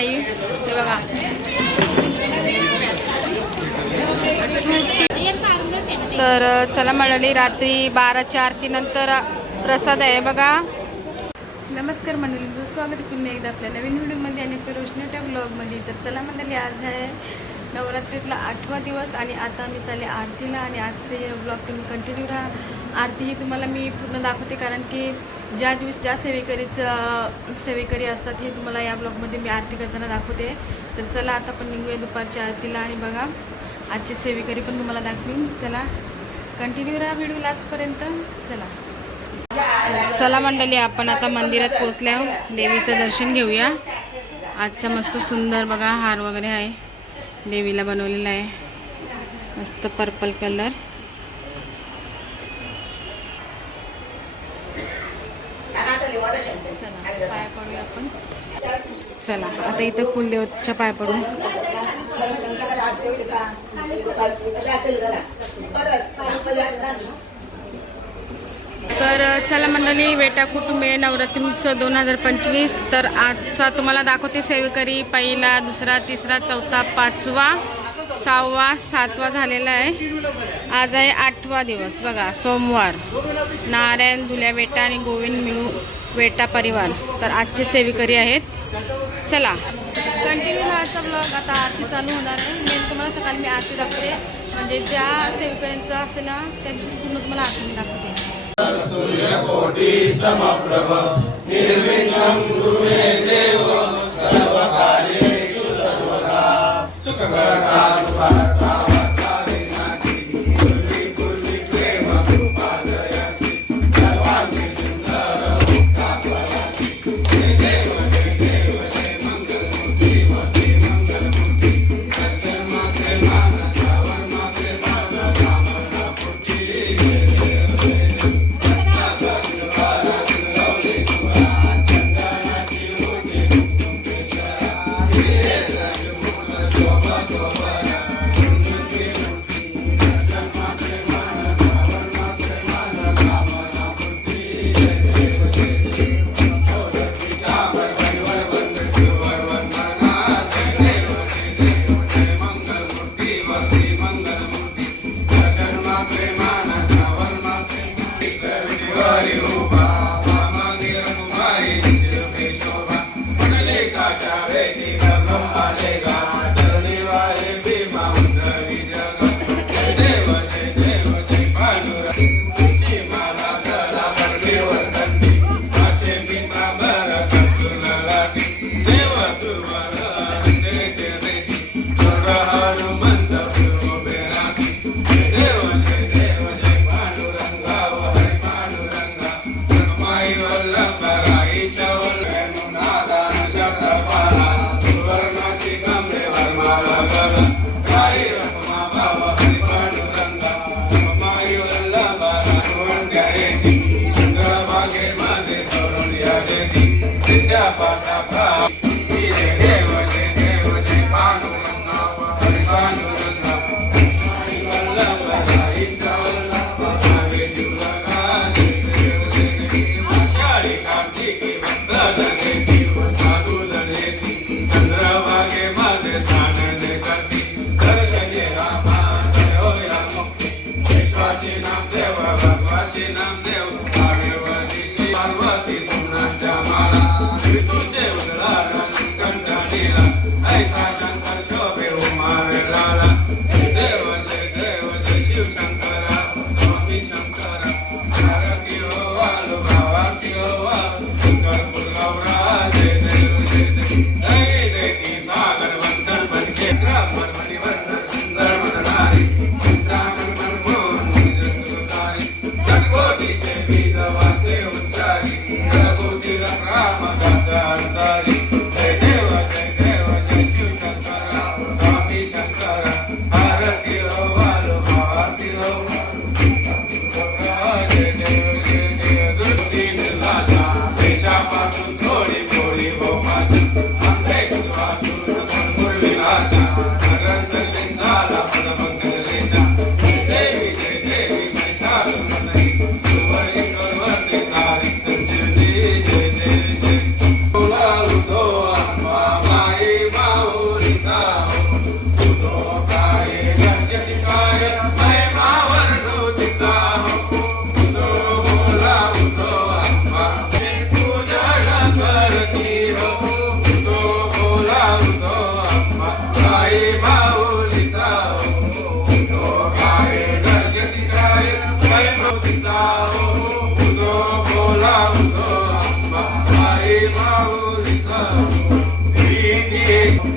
आई ते बघा. तर चला मंडळी रात्री बाराच्या आरतीनंतर प्रसाद आहे बघा. नमस्कार मंडळी तुझं स्वागत पुन्हा एकदा आपल्या नवीन व्हिडिओमध्ये आणि आपल्या रोशनीच्या ब्लॉगमध्ये तर चला मंडळी आज आहे नवरात्रीतला आठवा दिवस आणि आता आम्ही चालले आरतीला आणि आजचे ब्लॉग तुम्ही कंटिन्यू राहा. आरती ही तुम्हाला मी पूर्ण दाखवते कारण की ज्या दिवस ज्या सेवेकरीचं सेवेकरी असतात हे तुम्हाला या ब्लॉगमध्ये मी आरती करताना दाखवते. तर चला आता आपण निघूया दुपारच्या आरतीला आणि बघा आजची सेवेकरी पण तुम्हाला दाखवीन. चला कंटिन्यू राहा व्हिडिओ लास्टपर्यंत. चला. चला मंडळी आपण आता मंदिरात पोचल्या देवीचं दर्शन घेऊया. आजचा मस्त सुंदर बघा हार वगैरे आहे. देवीला बनवलेला आहे. मस्त पर्पल कलर चला पाय आपण. चला आता इथं कुलदेवच्या पाय पडू. तर चला मंडळी वेटा कुटुंबे नवरात्री उत्सव दोन हजार पंचवीस. तर आजचा तुम्हाला दाखवते सेवेकरी पहिला दुसरा तिसरा चौथा पाचवा सहावा सातवा झालेला आहे. आज आहे आठवा दिवस. बघा सोमवार. नारायण धुल्या वेटा आणि गोविंद मिळू वेटा परिवार. तर आजचे सेवेकरी आहेत. चला. कंटिन्यू राहायचा ब्लॉग आता आरती चालू होणार आहे. मेन तुम्हाला सकाळी मी आरती दाखवते. म्हणजे ज्या सेवेकऱ्यांचं असेल ना त्यांची पूर्ण तुम्हाला आरती मी दाखवते. सूर्यकोटि Thank you. हरी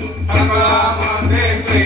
दीदी सकळामध्ये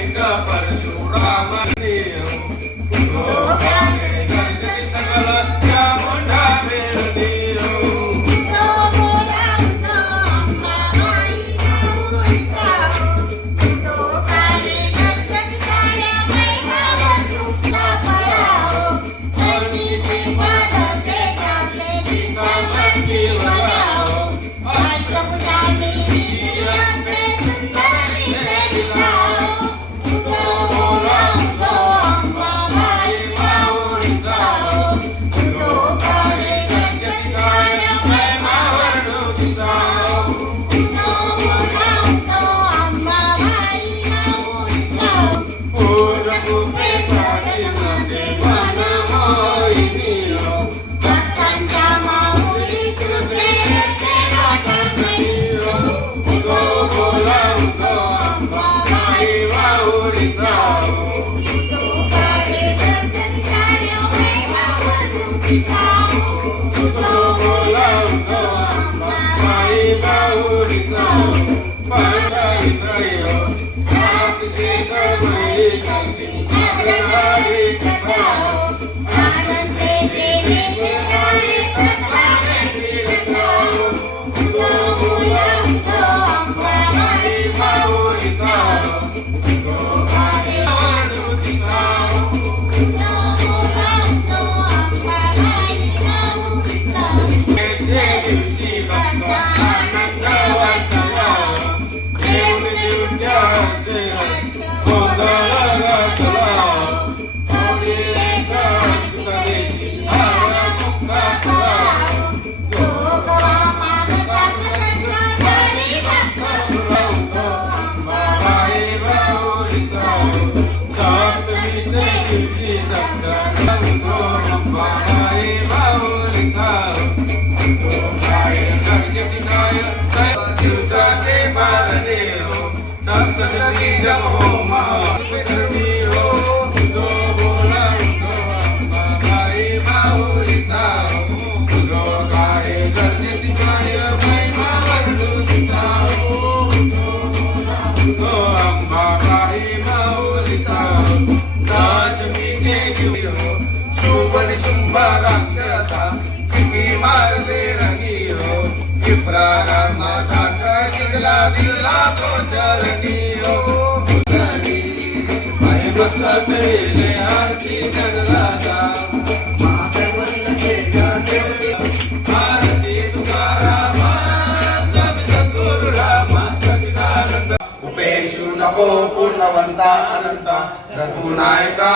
पूर्णवंता अनंता रघुनायका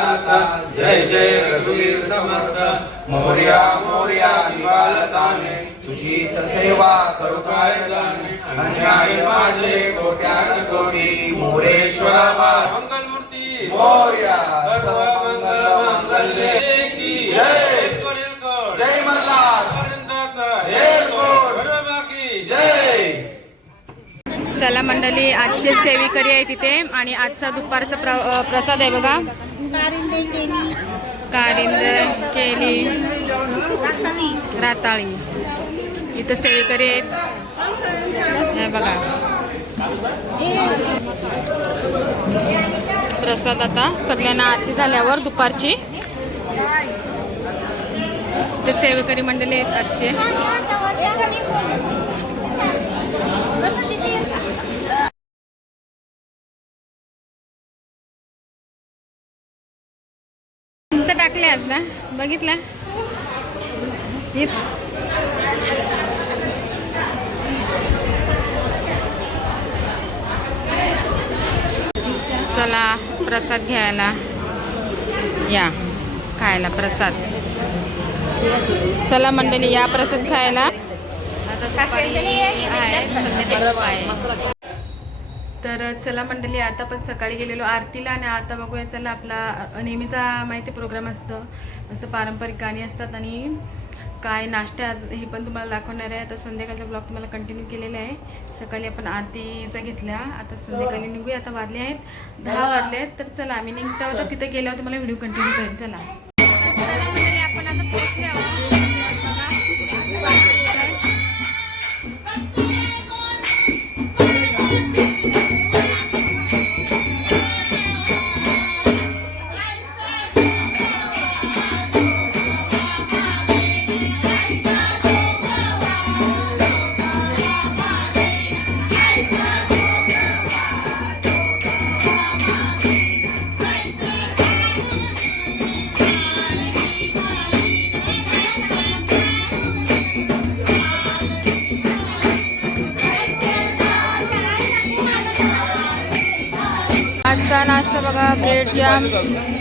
आता जय जय रघुवीर समर्थ. मोर्या मोर्या निवालताने तुझीच सेवा करू काय जाणे अन्याय माझे कोट्यान कोटी. मोरे मोर्या सर्व मंगल मांगल्ये जय जय मल्हार जय चला मंडळी आजचे सेविकरी आहे तिथे आणि आजचा दुपारचा प्र प्रसाद आहे बघा. कारिंद केली. राताळी. इथं सेविकरी आहेत. बघा. प्रसाद आता सगळ्यांना आरती झाल्यावर दुपारची. ते सेवेकरी मंडळी आहेत आजचे. तुमचं टाकले आज ना? बघितला? चला प्रसाद घ्यायला. या खायला प्रसाद. चला मंडळी या प्रसाद खायला. आता तर चला मंडळी आता पण सकाळी गेलेलो आरतीला आणि आता बघूया चला आपला नेहमीचा माहिती प्रोग्राम असतं. असं पारंपरिक गाणी असतात आणि काय नाश्ता हे पण तुम्हाला दाखवणार आहे. आता संध्याकाळचा ब्लॉग तुम्हाला कंटिन्यू केलेला आहे. सकाळी आपण आरतीचा घेतला. आता संध्याकाळी हो. निघूया. आता वाजले आहेत. दहा हो. वाजले आहेत. तर चला आम्ही निघतो. होता तिथे गेल्यावर तुम्हाला व्हिडिओ कंटिन्यू करेल चला. आपण आता पोहोचले बघा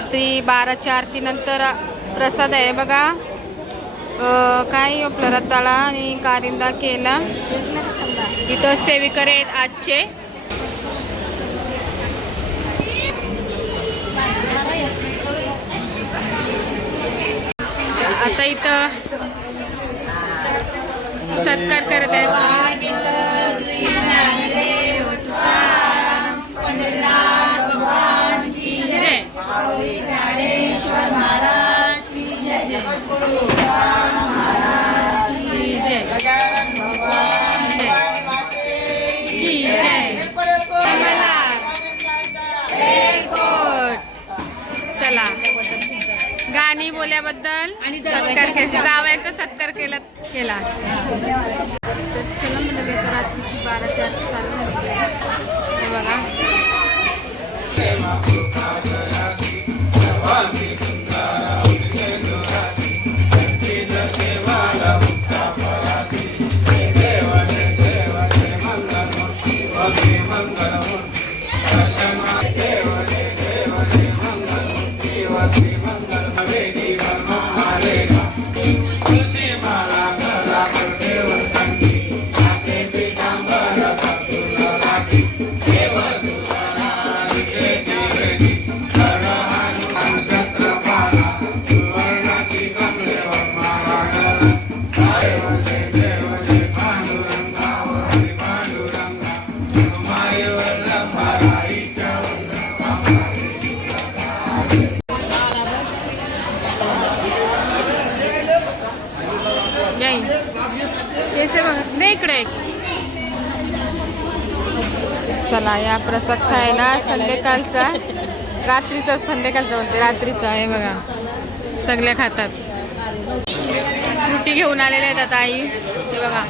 रात्री बाराच्या आरतीनंतर प्रसाद आहे. बघा. काय आपला रताळा आणि कारिंदा केला. इथं सेविकर आहेत आजचे. आता इथं सत्कार करत आहेत. बोलल्याबद्दल आणि सत्कार केला. जावयाचा सत्कार केला. केला. चला म्हणजे रात्रीची चालू झाली बघा. या प्रसाद खायला संध्याकाळचा. रात्रीचा संध्याकाळचा बोलते रात्रीचा आहे बघा. सगळे खातात. फ्रुटी घेऊन आलेल्या आहेत आता आई. हे बघा.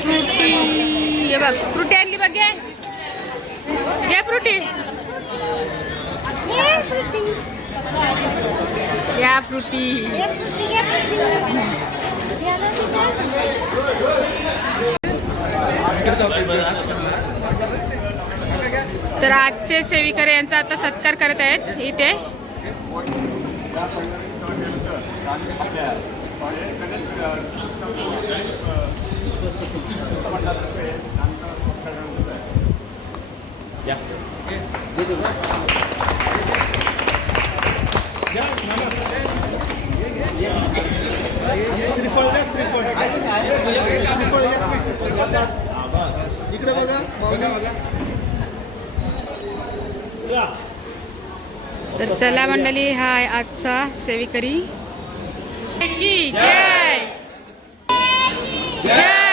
फ्रुटी हे बघ. फ्रुटी आणली बघ घे. घे फ्रुटी. या फ्रुटी. तर आजचे सेविकर यांचा आता सत्कार करत आहेत इथे. श्रीफळ द्या श्रीफळ श्रीफळ द्या इकडे बघा माऊली तर चला मंडळी हा आजचा सेविकरी. जय जय.